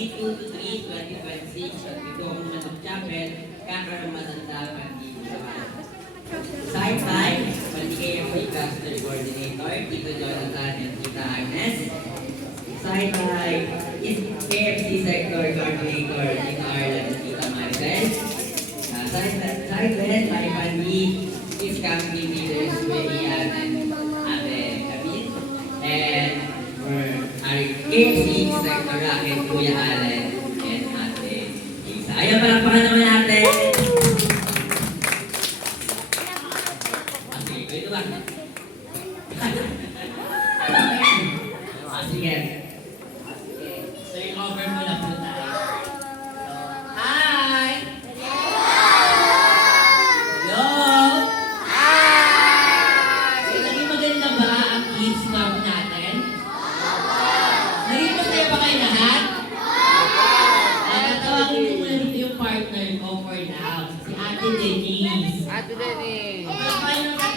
May 2 to 3, 2026, at ito ang Manok Chapel, Kakaramansanda, Pagdidilawan. Side by, KFC Cluster Coordinator, Tito Jonathan and Tita Agnes. Side by is KFC Sector Coordinator, Tita Arla and Tita Maricel. Side led by Pandi, is Camping Leaders, Ian and Ate Camille. And for our KFC Sector Racket, Kuya Allen and Ate Isa. Ayan, palakpakan naman natin. Ito ba? Sige. So, yung cover mo na po tayo. Hi! Hello! Hi! So, naging maganda ba ang kids club natin? Naging masaya ba kayo lahat? Tatawagin ko muna dito yung partner ko for now. Si Ate Denise. Ate Denise.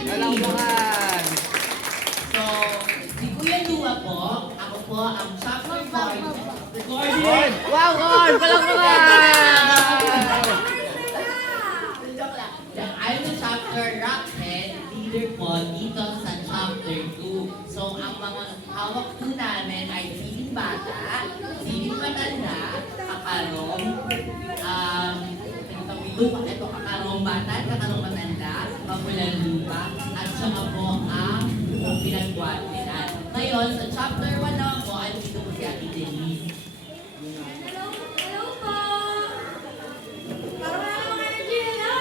Walang bukan. So, si Kuya Dua po, ako po ang chapter coordinator. Wow, God! Walang bukan! Joke lang. I'm the chapter rockhead leader po dito sa chapter 2. So, ang mga hawak po namin ay siling bata, siling matanda, kakarong, ito kakarong bata, kakarong matanda, papulang lupa, at saka po ang pinagwatinan. Ngayon, sa chapter 1 naman po, ay dito po si Ate Denise. Hello po! Parang wala namang energy, hello!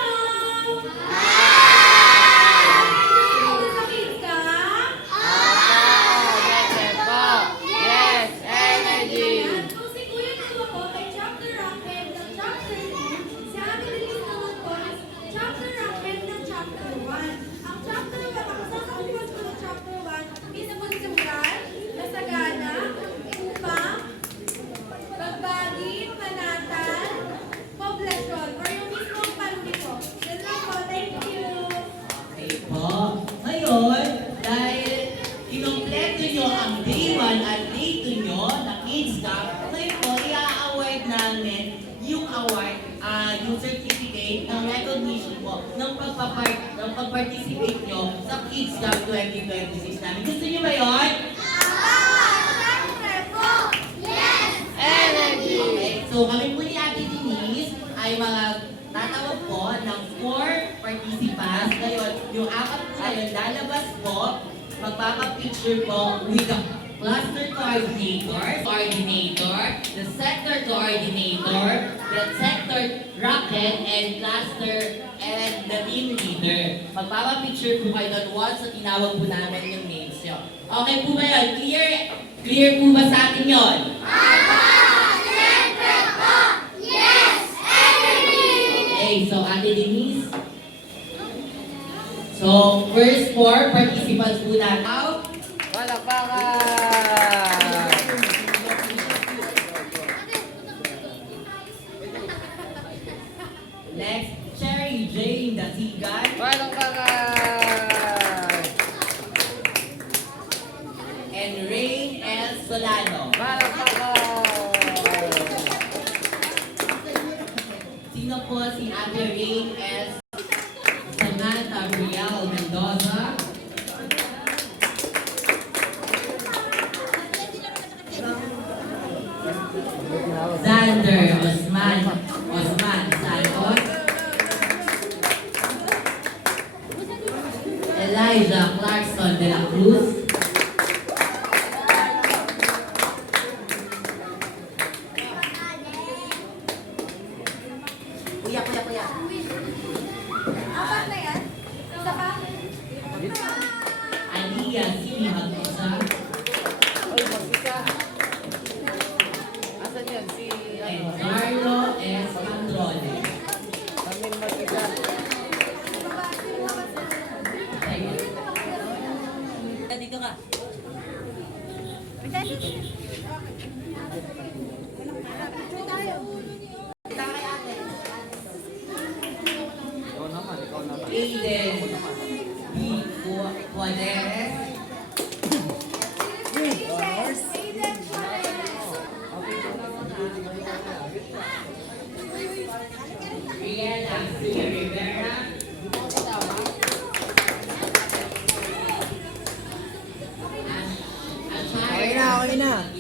Sakit ka? Yes, energy! Kung si Kuya Dua po ay chapter rocket ng chapter 2, si Ate Denise naman po ay chapter rocket ng chapter 1. Ang chapter 1, ang sasakuhan ko ng chapter 1 is Bunsugan, Lasagana, Upang, Bagbagi, Panatan, Poblacion, or yung mismong Paludi po. Yan lang po, thank you! Okay po. Ngayon, dahil kinompleto nyo ang day 1 at day 2 nyo na Kids Cup, ngayon po, i-award namin yung award, yung certificate ng recognition po ng pag-participate nyo sa Kids Cup 2026 namin. Gusto nyo ba yun? Siyempre po! Yes! Energy! Okay, so kami po ni Ate Denise ay mga tatawag po ng 4 participants. Ngayon, yung 4 po ngayon, lalabas po, magpapapicture po with the cluster coordinator, the sector coordinator, the sector rocket, and cluster, and the team leader. Magpapapicture po kayo doon once na tinawag po namin yung names nyo. Okay po ba yun? Clear? Clear po ba sa atin yun? Okay, so Ate Denise. So, first 4 participants po natin. Out. Walang bukan! Next, Cherry Jane Dasigan. Walang bukan! And Rain L. Solano. Walang bukan! Sino po si Ate Rain S. Samantha Rial Mendoza? Xander Osman Santos? Elijah Clarkson de la Cruz? Kuya. Apat na yan? Isa pa? Aliyah C. Magkusa? Oy, mag-isa. Asan yan? Si... And Carlo S. na, okay na.